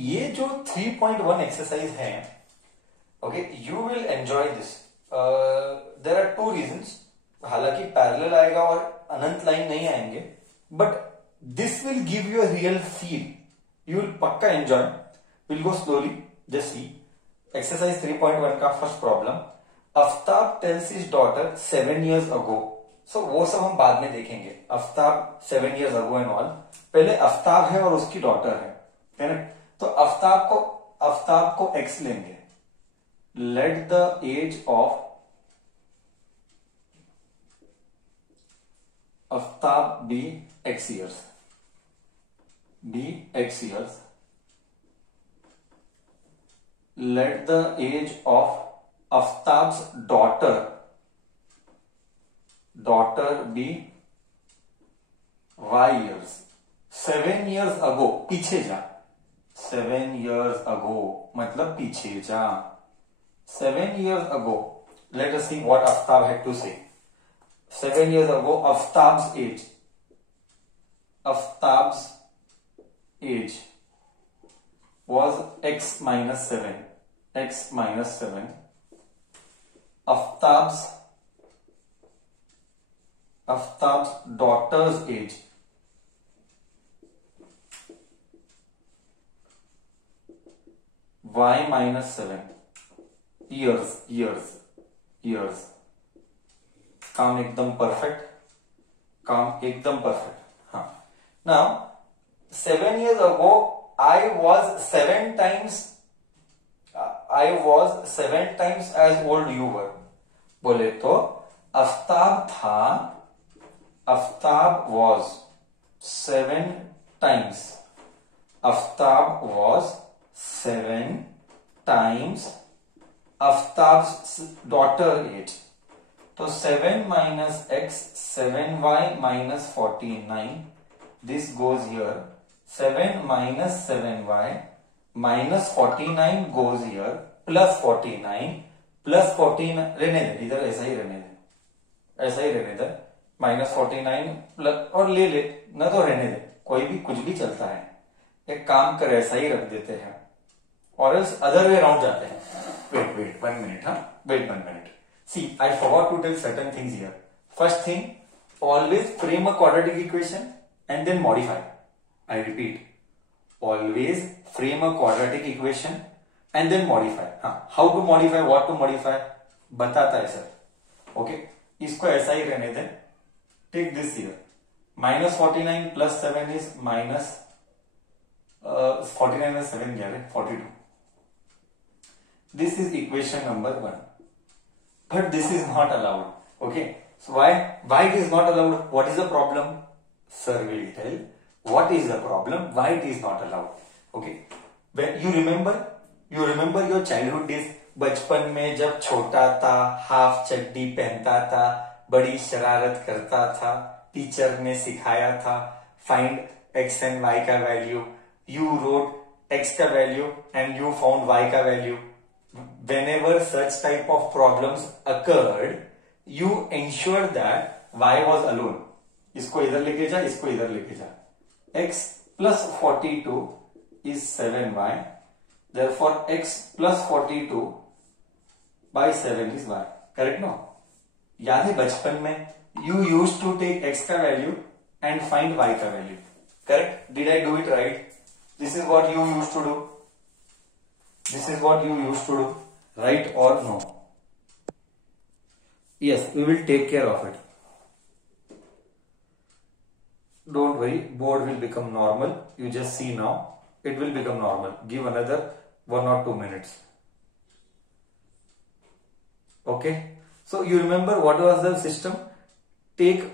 ये जो 3.1 एक्सरसाइज है, okay, you will enjoy this. There are two reasons. हालांकि पैरेलल आएगा और अनंत लाइन नहीं आएंगे, but this will give you a real feel. You will पक्का enjoy. Will go slowly. Just see exercise 3.1 का first problem. Aftab tells his daughter 7 years ago. So वो सब हम बाद में देखेंगे. Aftab 7 years ago and all. पहले आफ्ताब है और उसकी डॉटर है ना. तो आफ्ताब को एक्स लेंगे. Let the age of Aftab be x years. Let the age of Aftab's daughter be y years. 7 years ago, पीछे जा. 7 years ago मतलब पीछे जा. 7 years ago. Let us see what Aftab had to say. 7 years ago, Aftab's age was x minus 7. Aftab's daughter's age y minus 7 years. काम एकदम perfect. हाँ. Now 7 years ago I was 7 times as old you were. बोले तो Aftab was 7 times. Aftab was 7 times Aftab's daughter age. तो 7 minus x, 7y minus 49. This goes here. 7 minus 7y minus 49 goes here. Plus 49 plus 49 रहने दे, इधर ऐसा ही रहने दे. Minus 49 plus और ले ना तो रहने दे, कोई भी कुछ भी चलता है. एक काम कर ऐसा ही रख देते हैं और अदर वे राउंड जाते हैं. Wait 1 minute. Wait 1 minute. See, I forgot to tell certain things here. First thing, always frame a quadratic equation and then modify. I repeat, always frame a quadratic equation and then modify. How to modify, what to modify, बताता है sir. Okay, इसको ऐसा ही रहने दें. Take this here. Minus 49 plus 7 is minus 49 में 7 क्या है? 42. This is equation number 1. But this is not allowed. Okay. So why it is not allowed? What is the problem? Sir will tell what is the problem, why it is not allowed. Okay. When you remember your childhood days. बचपन में जब छोटा था, half चड्डी पहनता था, बड़ी शरारत करता था, टीचर ने सिखाया था फाइंड x एंड y का वैल्यू. You wrote x का value and you found y का value. Whenever such type of problems occurred, you ensure that y was alone. इसको इधर लेके जा, इसको इधर लेके जा. x plus 42 is 7y. Therefore, x plus 42 by 7 is y. Correct, no? याद है बचपन में you used to take x का वैल्यू and find y का value. Correct? Did I do it right? This is what you used to do. Right or no? Yes, we will take care of it. Don't worry, board will become normal. You just see now. It will become normal. Give another 1 or 2 minutes. Okay. So you remember what was the system? Keep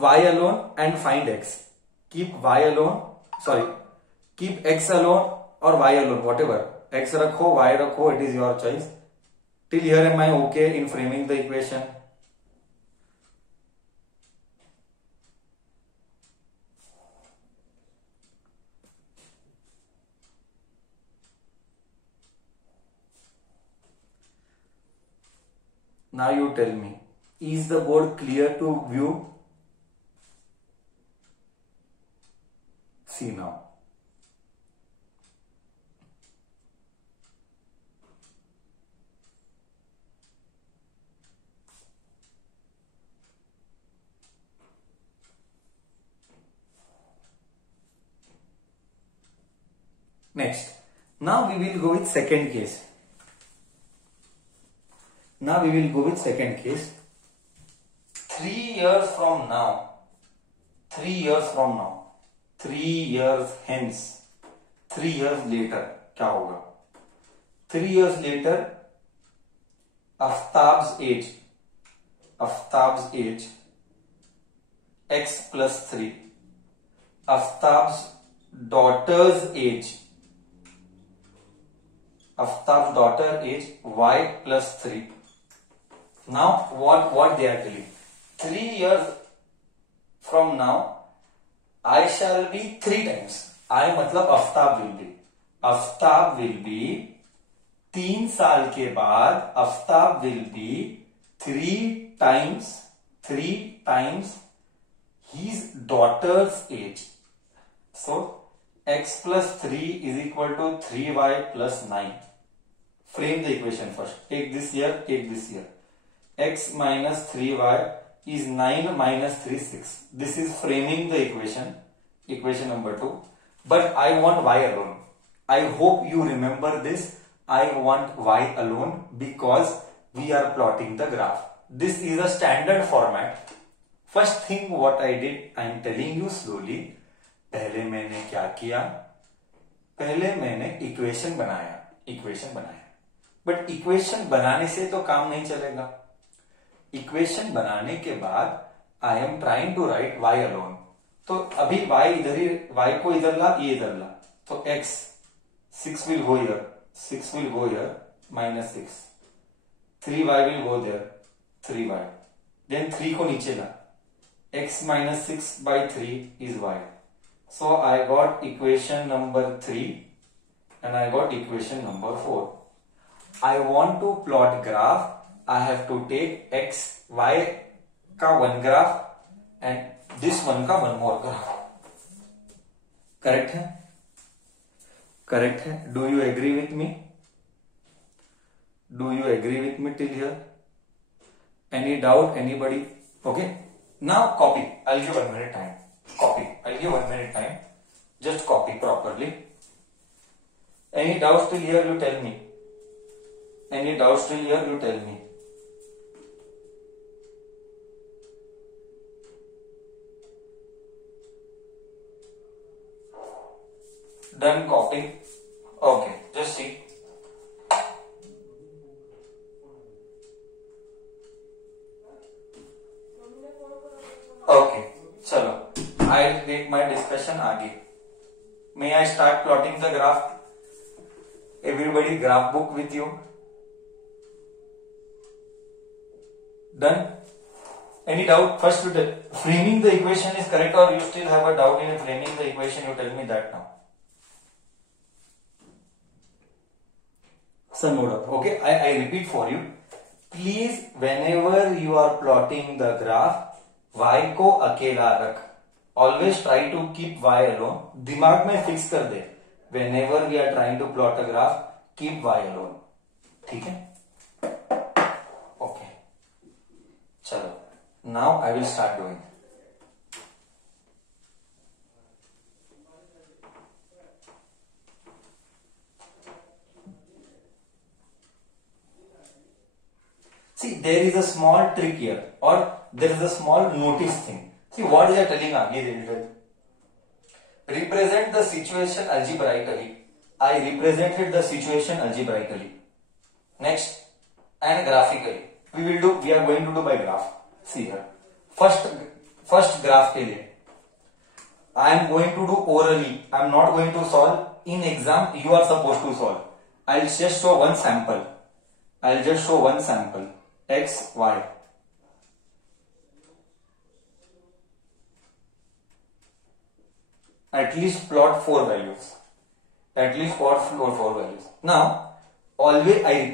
y alone and find x. Keep x alone or y alone, whatever. X रखो, y रखो, it is your choice. Till here am I okay in framing the equation? Now you tell me, is the board clear to view? See now. Next, now we will go with second case. Now we will go with second case. 3 years from now, 3 years from now, 3 years hence, 3 years later क्या होगा? 3 years later, Aftab's age x plus 3, Aftab's daughter's age y plus 3. Now what they are telling? 3 years from now I shall be 3 times. I मतलब Aftab will be 3 साल के बाद Aftab will be 3 times his daughter's age. So x plus 3 is equal to 3y plus 9. Frame the equation first. Take this here, take this here. X minus 3y is 9 minus 3, 6. This is framing the equation number 2. But I want y alone. I hope you remember this. I want y alone because we are plotting the graph. This is a standard format. First thing what I did, I am telling you slowly. पहले मैंने क्या किया? पहले मैंने equation बनाया. But equation बनाने से तो काम नहीं चलेगा. इक्वेशन बनाने के बाद I am trying to write y alone. तो अभी y को इधर ला, ये इधर ला. तो x 6 will go here, minus 6. 3y will go there, 3y. Then 3 को नीचे ला. x minus 6 by 3 is y. So I got equation number 3 and I got equation number 4. I want to plot graph. I have to take x, y का one graph and this one का one more graph. Correct है? Correct है? Do you agree with me? Do you agree with me till here? Any doubt? Anybody? Okay. Now copy. I'll give 1 minute time. I'll give 1 minute time. Just copy properly. Any doubts till here, you tell me. Any doubts till here, you tell me. Done copying. Okay, just see. Okay, chalo. I'll take my discussion आगे. May I start plotting the graph? Everybody, graph book with you. Done? Any doubt? First, framing the equation is correct, or you still have a doubt in framing the equation? You tell me that now. So no doubt. Okay, I repeat for you. Please, whenever you are plotting the graph, y को अकेला रख. Always try to keep y alone. दिमाग में fix कर दे. Whenever we are trying to plot a graph, keep y alone. ठीक है? Okay. चलो. Now I will start doing. See, there is a small trick here, or there is a small notice thing. See what they are telling आगे देखिए. Represent the situation algebraically. I represented the situation algebraically. Next, and graphically. We are going to do by graph. See here. First graph के लिए. I am going to do orally. I am not going to solve. In exam, you are supposed to solve. I'll just show one sample. X, Y. At least plot 4 values. Now, always I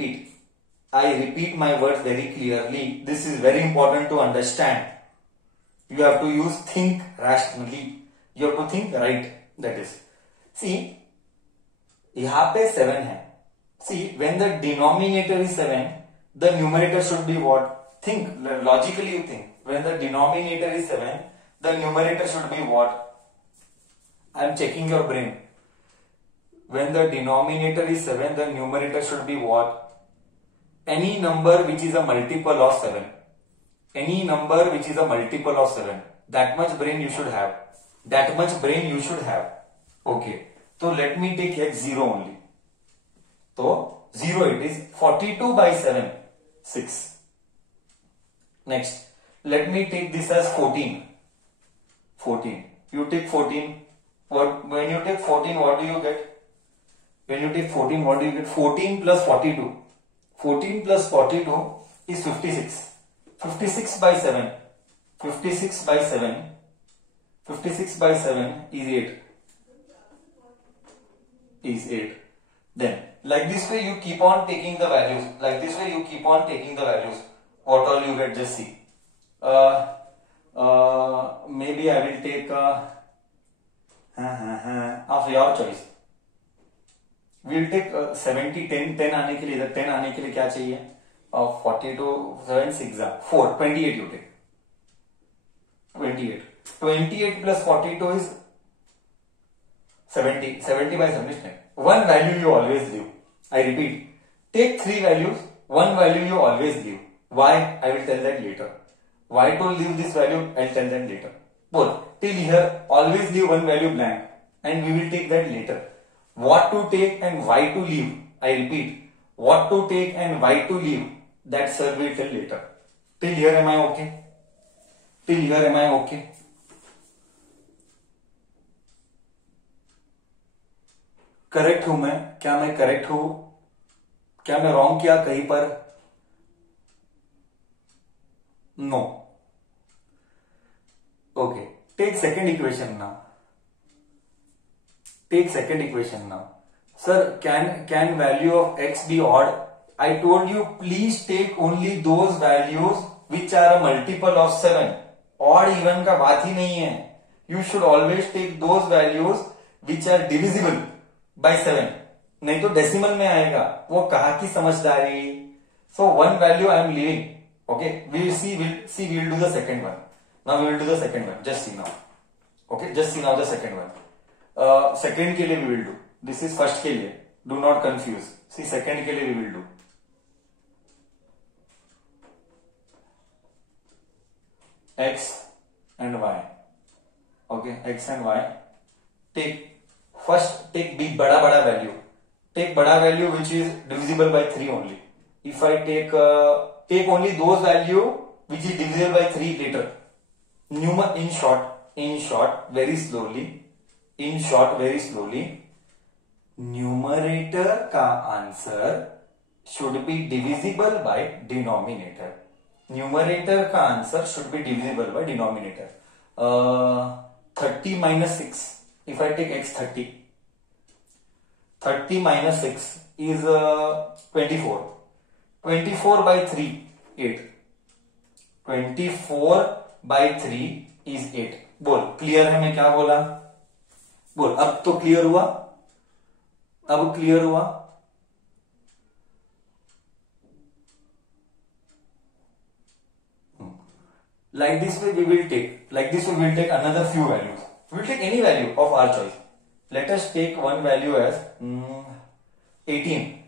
repeat my words very clearly. This is very important to understand. You have to think rationally. You have to think right. That is. See, यहाँ पे 7 है. See, when the denominator is 7, the numerator should be what? Think. Logically you think. When the denominator is 7, the numerator should be what? I am checking your brain. when the denominator is 7, the numerator should be what? Any number which is a multiple of 7. Any number which is a multiple of 7. That much brain you should have. That much brain you should have. Okay. So let me take x 0 only. So 0 it is. 42 by 7. 6. Next. Let me take this as 14. 14. You take 14. When you take 14, what do you get? When you take 14, what do you get? 14 plus 42. 14 plus 42 is 56. 56 by 7. 56 by 7. 56 by 7 is 8. Is 8. Then, like this way you keep on taking the values. Like this way you keep on taking the values. What all you get, just see. Maybe I will take of your choice. We'll take 70, 10, 10 आने के लिए, इधर 10 आने के लिए क्या चाहिए? 42, 7, 6, 4, 28 you take. 28. 28 plus 42 is 70. 70 by 7 is 10. One value you always leave. I repeat. Take 3 values. One value you always leave. Why? I will tell that later. Why to leave this value? I'll tell that later. Both. Till here, always leave one value blank. And we will take that later. What to take and why to leave. I repeat. What to take and why to leave. That sir will tell later. Till here am I okay? Till here am I okay? Correct हूं मैं? क्या मैं correct हूं? क्या मैं wrong किया कहीं पर? No. Okay. Take second equation now. Take second equation now. Sir, can value of x be odd? I told you please take only those values which are a multiple of 7. Odd even का बात ही नहीं है. You should always take those values which are divisible by 7. नहीं तो decimal में आएगा. वो कहा की समझदारी. So one value I am leaving. Okay. We'll do the second one. Now we will do the second one. Just see now. Okay. Just see now the second one. Second के लिए we will do. This is first के लिए. Do not confuse. See second के लिए we will do. X and Y. Okay. X and Y. Take big बड़ा value. Take बड़ा value which is divisible by 3 only. If I take only those value which is divisible by 3 later. In short, very slowly, numerator का answer should be divisible by denominator. Numerator का answer should be divisible by denominator. 30 minus 6. If I take x 30 minus 6 is 24. 24 by 3, 8. 24 by 3 is 8. बोल clear है? मैं क्या बोला? बोल अब तो क्लियर हुआ? अब क्लियर हुआ? Like this way we will take another few values. We will take any value of our choice. Let us take one value as 18.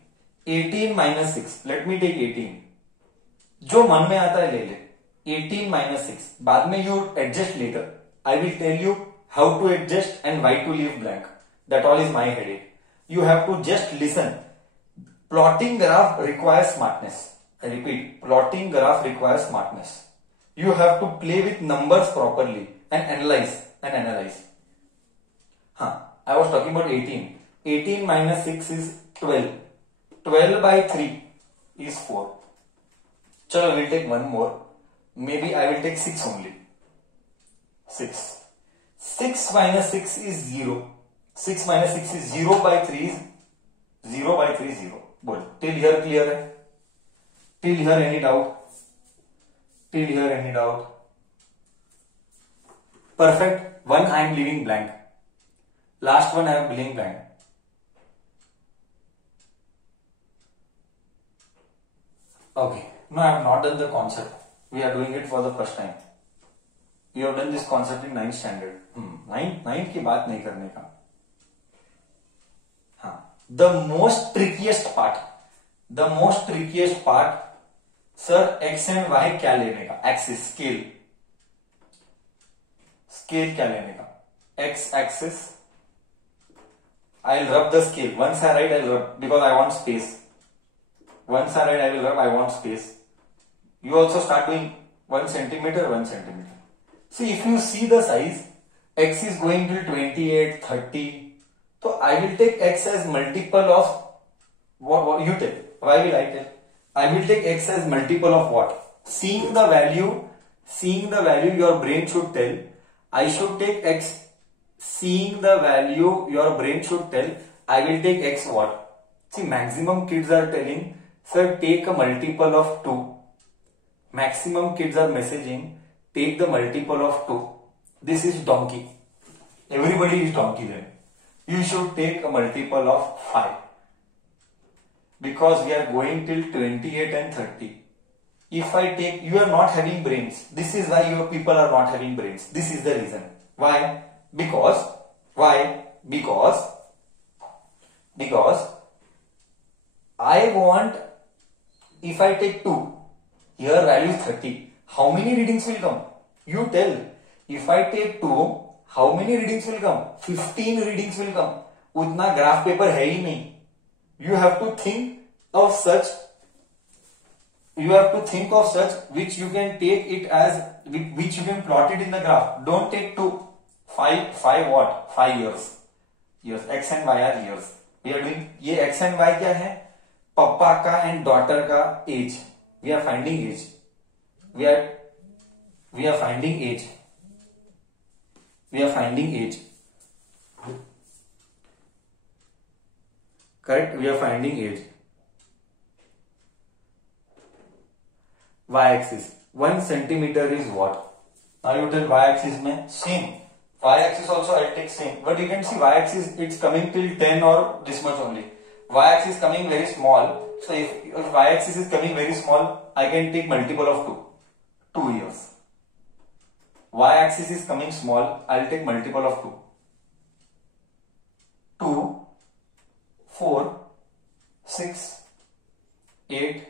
18 minus 6. Let me take 18. जो मन में आता है ले ले. 18 minus 6. बाद में you adjust later. I will tell you how to adjust and why to leave blank. That all is my headache. You have to just listen. Plotting graph requires smartness. I repeat, plotting graph requires smartness. You have to play with numbers properly and analyze. I was talking about 18. 18 minus 6 is 12. 12 by 3 is 4. Chalo, we'll take one more. Maybe I will take 6 only. 6. 6 minus 6 is 0. 6 minus 6 is 0 by 3 is 0 by 3 is 0. Bold. Till here clear hai? Till here any doubt? Till here any doubt? Perfect. One I am leaving blank. Last one I am leaving blank. Okay. No, I have not done the concept. We are doing it for the first time. You have done this concept in 9th standard. 9th की बात नहीं करने का. हाँ. the most trickiest part, sir x and y क्या लेने का, axis scale क्या लेने का, x axis. I'll rub the scale. Once I write, I'll rub because I want space. Once I write, I will rub. I want space. You also start doing 1 centimeter, 1 centimeter. See, if you see the size, x is going till 28, 30. So I will take x as multiple of what you tell. Why will I tell? I will take x as multiple of what? Seeing the value, your brain should tell. I should take x. Seeing the value, your brain should tell, I will take x what? See, maximum kids are telling, sir, take a multiple of 2. Maximum kids are messaging, take the multiple of 2. This is donkey. Everybody is donkey then. You should take a multiple of 5. Because we are going till 28 and 30. If I take, you are not having brains. This is why your people are not having brains. This is the reason. Why? Because I want, if I take 2, here value is 30, how many readings will come? You tell. If I take 2, how many readings will come? 15 readings will come. उतना graph paper है ही नहीं. You have to think of such which you can take it as, which you can plot it in the graph. Don't take 2. 5 what? 5 years. X and Y are years. We are doing, ये X and Y क्या है? पप्पा का and daughter का age. We are finding age. We are finding age. Correct? We are finding age. Y-axis. 1 centimeter is what? Now you tell y-axis में same. Y-axis also I'll take same. But you can see y-axis, it's coming till 10 or this much only. Y-axis coming very small. So if y-axis is coming very small, I can take multiple of 2. 2 years. Y-axis is coming small, I'll take multiple of 2. 2, 4, 6, 8,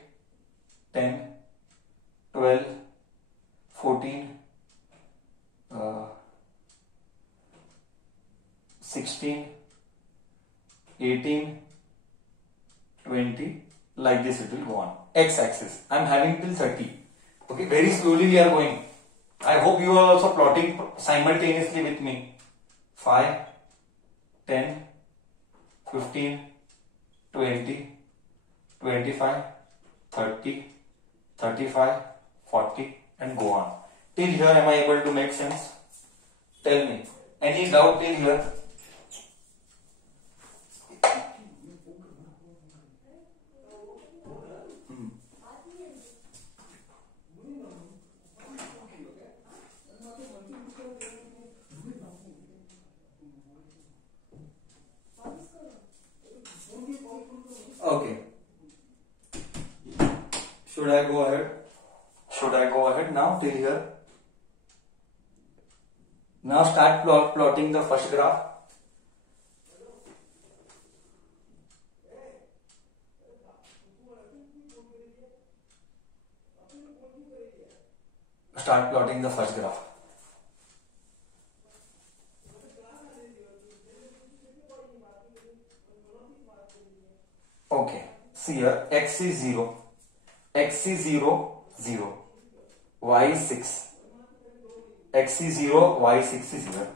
10, 12, 14, 16, 18, 20, like this it will go on. X-axis, I am having till 30. Okay, very slowly we are going. I hope you are also plotting simultaneously with me. 5, 10, 15, 20, 25, 30, 35, 40 and go on. Till here am I able to make sense? Tell me. Any doubt till here? Okay. Should I go ahead? Now till here? Now start plotting the first graph. Start plotting the first graph. Okay, see here, x is 0, 0, y is 6, x is 0, y 6 is here,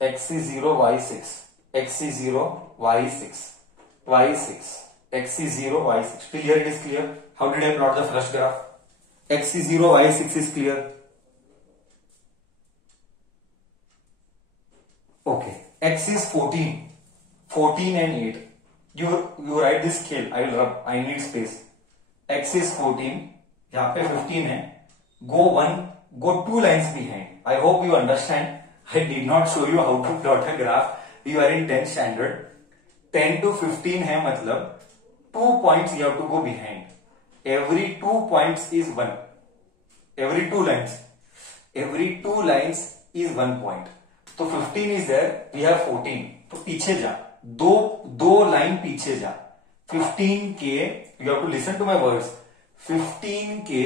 x is 0, y 6, x is 0, y 6, y 6, x is 0, y 6. Till here it is clear. How did I plot the first graph? X is 0, y 6 is clear. Okay, x is 14. 14 and 8. You write this scale. I will rub. I need space. X is 14. यहाँ पे 15 है. Go 2 lines behind. I hope you understand. I did not show you how to plot a graph. You are in 10th standard. 10 to 15 है मतलब 2 points you have to go behind. Every 2 points is 1. Every 2 lines is 1 point. So 15 is there, we have 14. तो पीछे जा, दो line पीछे जा. 15 के, you have to listen to my words. 15 के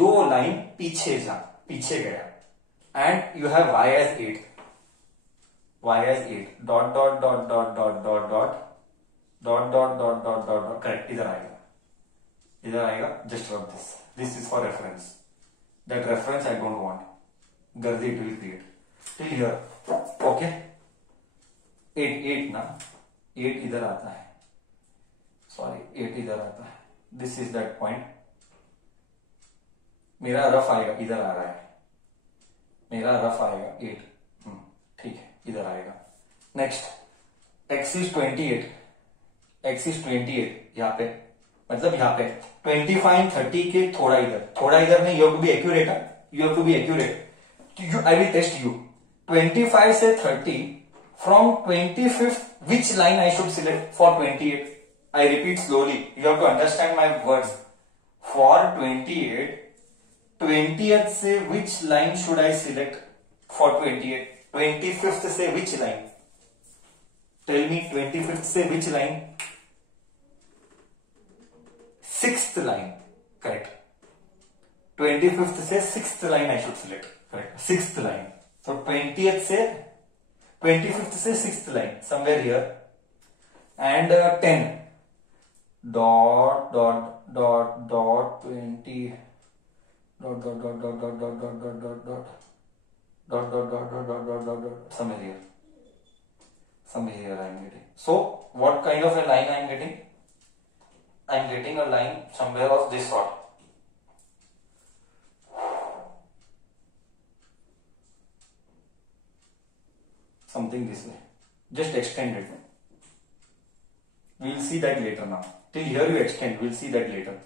2 लाइन पीछे जा, पीछे गया. And you have y as 8. Y as 8. Dot dot dot dot dot dot dot dot dot dot dot dot dot. Correct. इधर आएगा, इधर आएगा. Just rub this. This is for reference. That reference I don't want. Gardi it will create. Till here. Okay. 8 ना. 8 इधर आता है. Sorry, 8 इधर आता है. This is that point. मेरा रफ आएगा, इधर आ रहा है. मेरा रफ आएगा 8. ठीक है, इधर आएगा. Next x is 28. x is 28 यहाँ पे, मतलब यहाँ पे 25 30 के थोड़ा इधर नहीं. You have to be accurate. You have to be accurate. I will test you. 25 से 30 from 25th which line I should select for 28? I repeat slowly. You have to understand my words. For 28, 20th से which line should I select for 28? 25th से which line? Tell me 25th से which line? 6th line. Correct. 25th से 6th line I should select. Correct. 6th line. So 20th से 25th से 6th line somewhere here. And 10 dot dot dot dot 20 dot dot dot dot dot dot dot dot dot dot dot dot dot dot dot dot dot dot somewhere here. Somewhere here I am getting. So what kind of a line I am getting? I am getting a line somewhere of this sort. Something this way. Just extend it. We will see that later now. Till here you extend. We will see that later.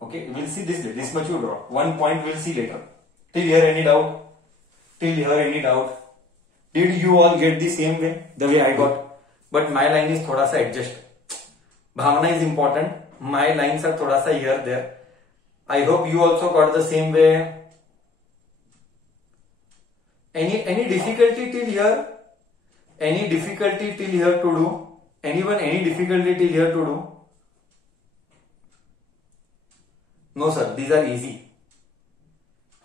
Okay, we will see this much you draw. 1 point we will see later. Till here any doubt? Till here any doubt? Did you all get the same way? The way I got? But my line is thoda sa adjust. Bhavana is important. My lines are thoda sa here there. I hope you also got the same way. Any difficulty till here? Any difficulty till here to do? Anyone any difficulty till here to do? No sir, these are easy.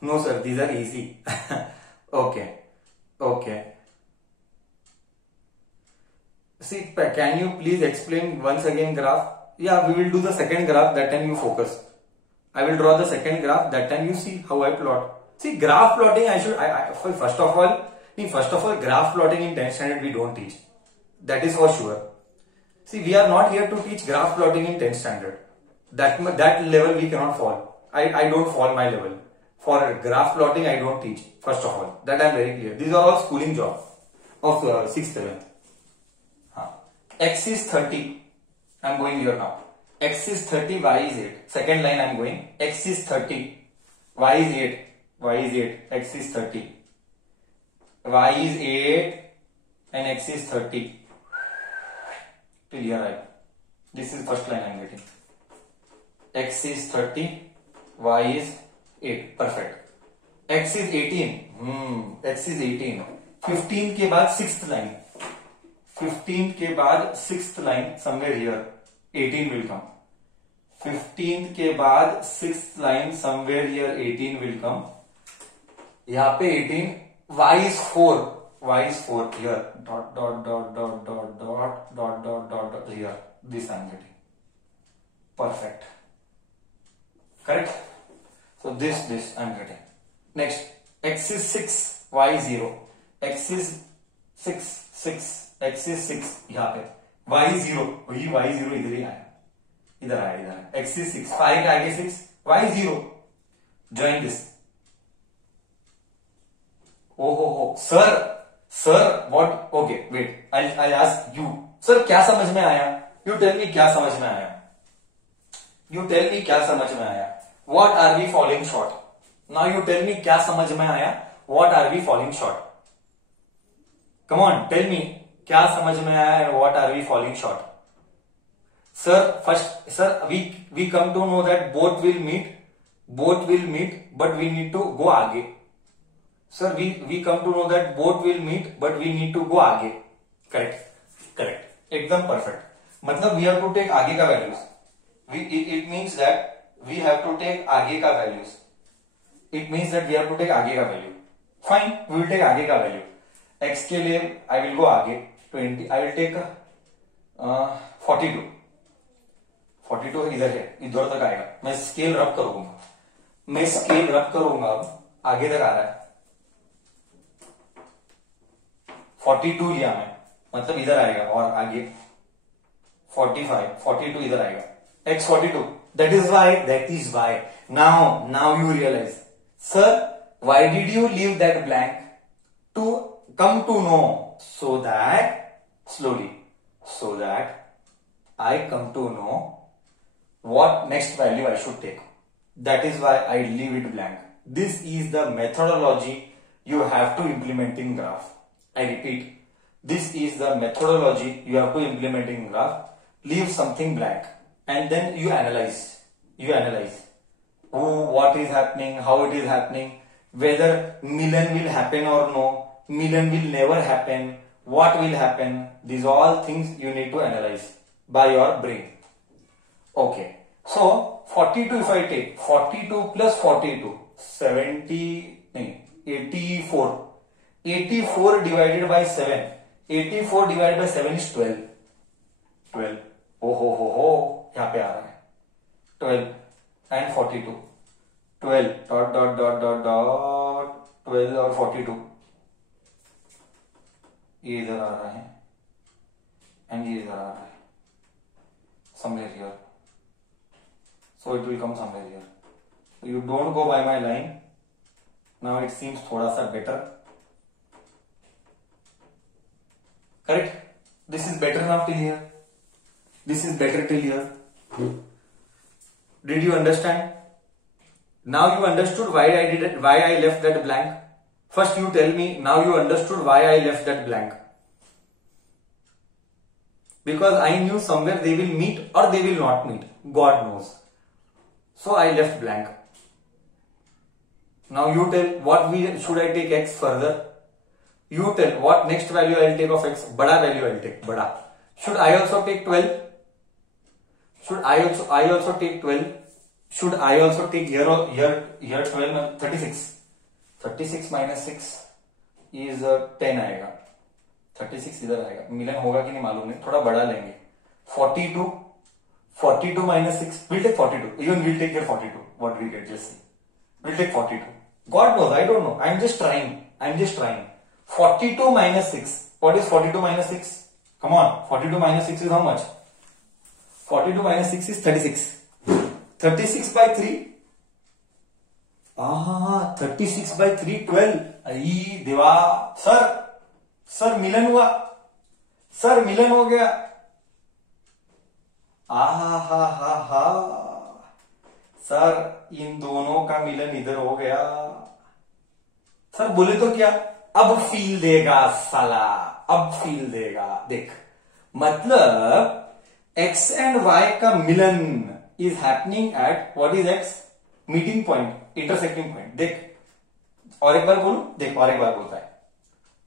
No sir, these are easy. Okay. See, can you please explain once again graph? Yeah, we will do the second graph, that time you focus. I will draw the second graph, that time you see how I plot. See, graph plotting first of all, graph plotting in 10th standard we don't teach. That is for sure. See, we are not here to teach graph plotting in 10th standard. That level we cannot fall. I don't fall my level. For graph plotting I don't teach, first of all. That I am very clear. These are all schooling jobs of 6th, 7th. X is 30. I am going here now. X is 30, Y is 8. Second line I am going. X is 30, Y is 8. Y is 8, X is 30. Y is 8 and X is 30. Till here I. This is first line I am getting. X is 30, Y is 8. Perfect. X is 18. X is 18. 15 के बाद 6th line. 15 के बाद 6th line somewhere here. 18 will come. 15th के बाद 6th line somewhere here 18 will come. यहाँ पे 18, y is 4 here, dot dot dot dot dot dot dot dot dot dot here. This I am getting. Perfect. Correct. So this I am getting. Next, x is 6, y is 0. X is 6, x is 6 यहाँ पे. Y is 0, वही y 0 इधर ही आया. इधर आया. X is 6, 5 के आगे 6, y 0. Join this. Oh, sir, what? Okay, wait. I'll ask you. Sir, क्या समझ में आया? You tell me क्या समझ में आया? You tell me क्या समझ में आया? What are we falling short? Now you tell me क्या समझ में आया? What are we falling short? Come on, tell me क्या समझ में आया? What are we falling short? Sir, we come to know that both will meet, but we need to go आगे. Sir we come to know that boat will meet but we need to go आगे. Correct correct, एकदम perfect. मतलब we have to take आगे का values. It means that we have to take आगे का values. It means that we have to take आगे का value. Fine, we will take आगे का वैल्यू. एक्स के लिए आई विल गो आगे 20. I will take 42. 42 इधर है, इधर तक आएगा. मैं स्केल रब करूंगा. अब आगे तक आ रहा है. 42 लिया मैं, मतलब इधर आएगा और आगे 45. 42 इधर आएगा. X 42. That is why. Now you realize, sir, why did you leave that blank? To come to know, so that I come to know what next value I should take. That is why I leave it blank. This is the methodology you have to implement in graph. I repeat, this is the methodology you have to implement in graph. Leave something blank and then you analyze. What is happening, how it is happening, whether million will happen or no, million will never happen, what will happen. These all things you need to analyze by your brain. Okay, so 42, if I take 42 plus 42, 84. 84 divided by 7. 84 divided by 7 is 12. 12. हो, यहाँ पे आ रहा है 12 and 42. 12 dot 12 और 42 ये इधर आ रहा है and ये इधर आ रहा है somewhere here. So it will come somewhere here. So you don't go by my line. Now it seems थोड़ा सा better. Correct? This is better now till here. This is better till here. Did you understand? Now you understood why I left that blank. First you tell me, now you understood why I left that blank. Because I knew somewhere they will meet or they will not meet. God knows. So I left blank. Now you tell should I take x further? You tell what next value I will take of x. Bada value I will take. Bada. Should I also take 12? Should I also take 12? Should I also take here 12? 36. 36 minus 6 is 10 आएगा. 36 इधर आएगा. मिलन होगा कि नहीं मालूम नहीं. थोड़ा बड़ा लेंगे. 42 minus 6. We'll take 42. Even we'll take here 42. What we get, just see. We'll take 42. God knows, I don't know. I'm just trying. 42 minus 6. What is 42 minus 6? Come on. 42 minus 6 is how much? 42 minus 6 is 36. 36 by 3. 36 by 3, 12. आई देवा. Sir मिलन हुआ. Sir मिलन हो गया. हा. Sir इन दोनों का मिलन इधर हो गया. सर बोले तो क्या, अब फील देगा साला. अब फील देगा. देख, मतलब x एंड y का मिलन is happening at what is x? Meeting point, intersecting point. देख और एक बार बोलू. देख और एक बार बोलता है.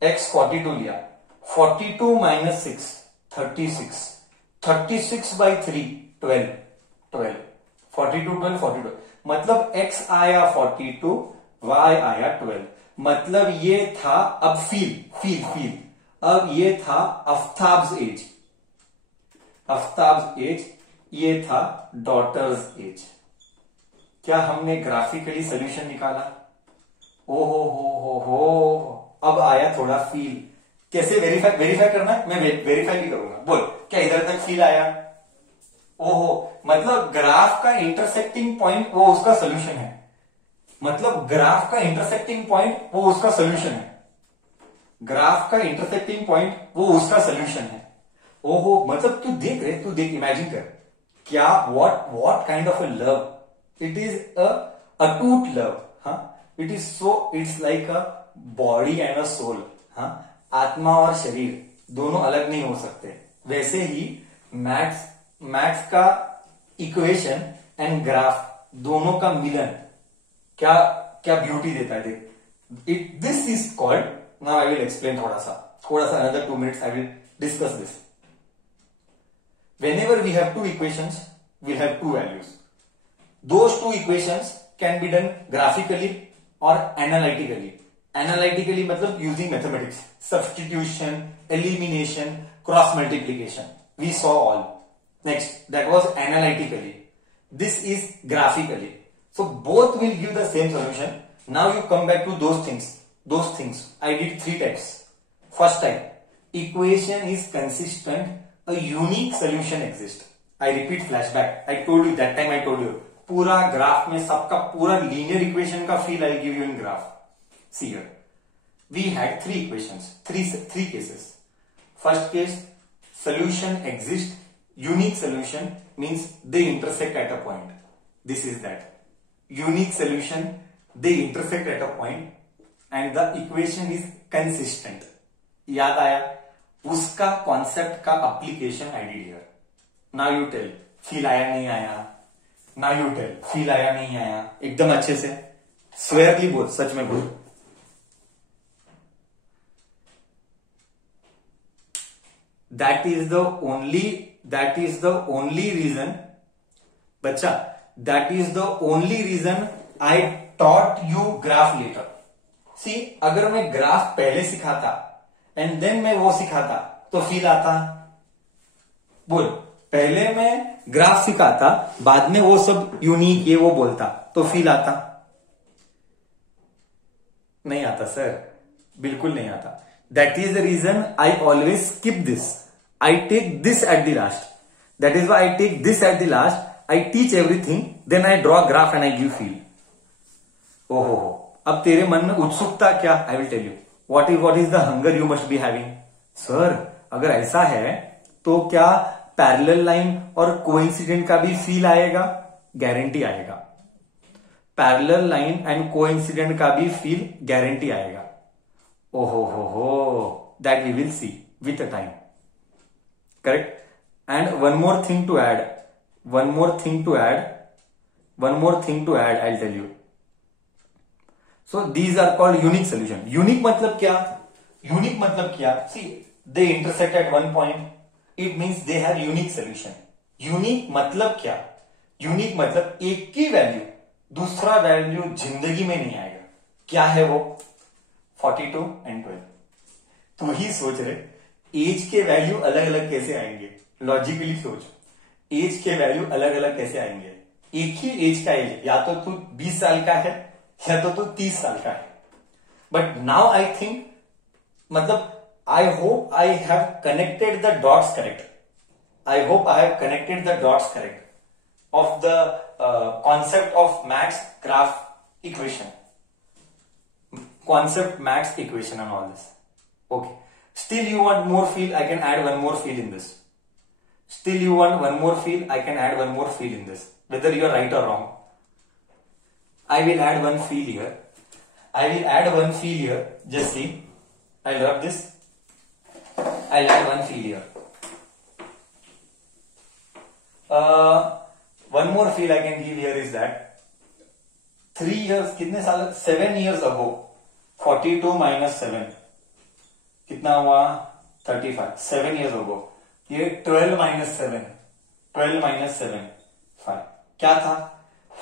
x 42 लिया. 42 माइनस 6 36. 36 by 3 12. 42 12 42. मतलब x आया 42, y आया 12. मतलब ये था, अब फील अब ये था आफ्ताब्स एज. ये था डॉटर्स एज. क्या हमने ग्राफिकली सोल्यूशन निकाला? हो. अब आया थोड़ा फील. कैसे वेरीफाई करना है? मैं वेरीफाई भी करूंगा. बोल, क्या इधर तक फील आया? मतलब ग्राफ का इंटरसेक्टिंग पॉइंट वो उसका सोल्यूशन है. ग्राफ का इंटरसेक्टिंग पॉइंट वो उसका सोल्यूशन है. मतलब तू देख इमेजिन कर. क्या what kind of a love. It is अटूट love. It's like a body and a soul. आत्मा और शरीर दोनों अलग नहीं हो सकते. वैसे ही मैथ्स का इक्वेशन एंड ग्राफ दोनों का मिलन क्या ब्यूटी देता है. देख, This is called, now I will explain थोड़ा सा another 2 minutes I will discuss this. Whenever we have two equations, we have two values. Those two equations can be done graphically or analytically. Analytically मतलब using mathematics, substitution, elimination, cross multiplication. We saw all. Next, that was analytically. This is graphically. So both will give the same solution. Now you come back to those things. I did 3 types. First type, equation is consistent, a unique solution exists. I repeat flashback. I told you that time, I told you पूरा graph में सबका पूरा linear equation का feel I give you in graph. See here, we had 3 equations, three cases. First case, solution exists. Unique solution means they intersect at a point. This is that. Unique solution, they intersect at a point and the equation is consistent. याद आया? उसका concept का application I did here. Now you tell, feel आया नहीं आया? Now you tell, feel आया नहीं आया? एकदम अच्छे से स्वेयरली बोल, सच में बोल. That is the only reason, बच्चा, that is the only reason I taught you graph later. See, अगर मैं ग्राफ पहले सिखाता एंड देन मैं वो सिखाता तो फील आता? बोल, पहले मैं ग्राफ सिखाता बाद में वो सब यूनिक ये वो बोलता तो फील आता? नहीं आता सर, बिल्कुल नहीं आता. That is the reason I always skip this. I take this at the last. That is why I take this at the last. I teach everything, then I draw graph and I give feel. ओहो, अब तेरे मन में उत्सुकता क्या? I will tell you. What is the hunger you must be having? Sir, अगर ऐसा है तो क्या पैरेलल लाइन और कोइंसिडेंट का भी फील आएगा? गारंटी आएगा. पैरेलल लाइन एंड कोइंसिडेंट का भी फील गारंटी आएगा. Oh, that we will see with the time. Correct? And one more thing to add, I'll tell you. So these are called unique solution. Unique मतलब क्या? See, they intersect at one point. It means they have unique solution. Unique मतलब क्या? Unique मतलब एक की value दूसरा value जिंदगी में नहीं आएगा. क्या है वो? 42 and 12. तू ही सोच रहे, एज के वैल्यू अलग अलग कैसे आएंगे? लॉजिकली सोच, एज के वैल्यू अलग अलग कैसे आएंगे? एक ही एज का एज, या तो तू 20 साल का है या तो तू 30 साल का है. बट नाउ आई थिंक, मतलब I hope I have connected the dots correct. Of the concept of max graph equation. Concept max equation and all this. Okay. Still you want more feel? I can add one more feel in this. Still you want one more feel? I can add one more feel in this. Whether you are right or wrong. I will add one feel here. Just see. I love this. I'll add one feel here. One more feel I can give here is that 3 years, कितने साल? 7 years ago. 42 minus 7 कितना हुआ? 35. 7 years ago. ये 12 minus 7 5. क्या था?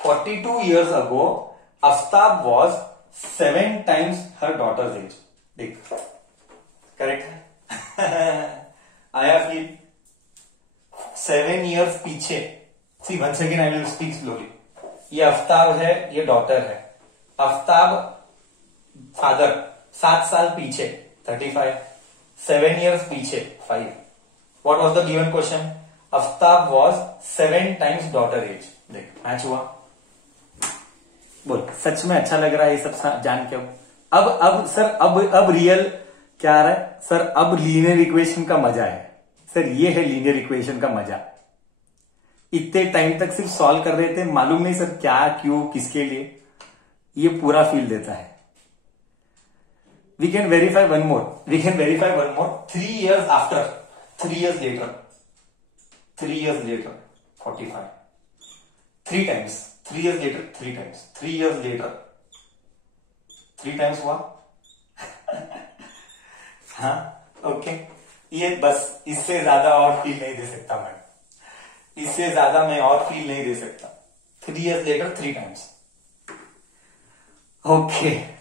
42 years ago Aftab was 7 times her daughter's age. देख, correct है? आया फिर 7 years पीछे. See, once again I will speak slowly. ये आफ्ताब है, ये डॉटर है. आफ्ताब फादर 7 साल पीछे 35, 7 years पीछे 5. What was the given question? Aftab was 7 times daughter age. देख, मैच हुआ. बोल, सच में अच्छा लग रहा है ये सब जान के? अब सर, अब रियल क्या आ रहा है सर? अब लीनियर इक्वेशन का मजा है सर. ये है लीनियर इक्वेशन का मजा. इतने टाइम तक सिर्फ सॉल्व कर रहे थे, मालूम नहीं सर क्या, क्यों, किसके लिए. ये पूरा फील देता है. We can verify one more. 3 years after. 3 years later. 45. 3 times. 3 years later, 3 times. 3 years later. 3 times हुआ। हाँ ओके, ये बस, इससे ज्यादा और फील नहीं दे सकता मैं, इससे ज्यादा मैं और फील नहीं दे सकता। 3 years later 3 times। ओके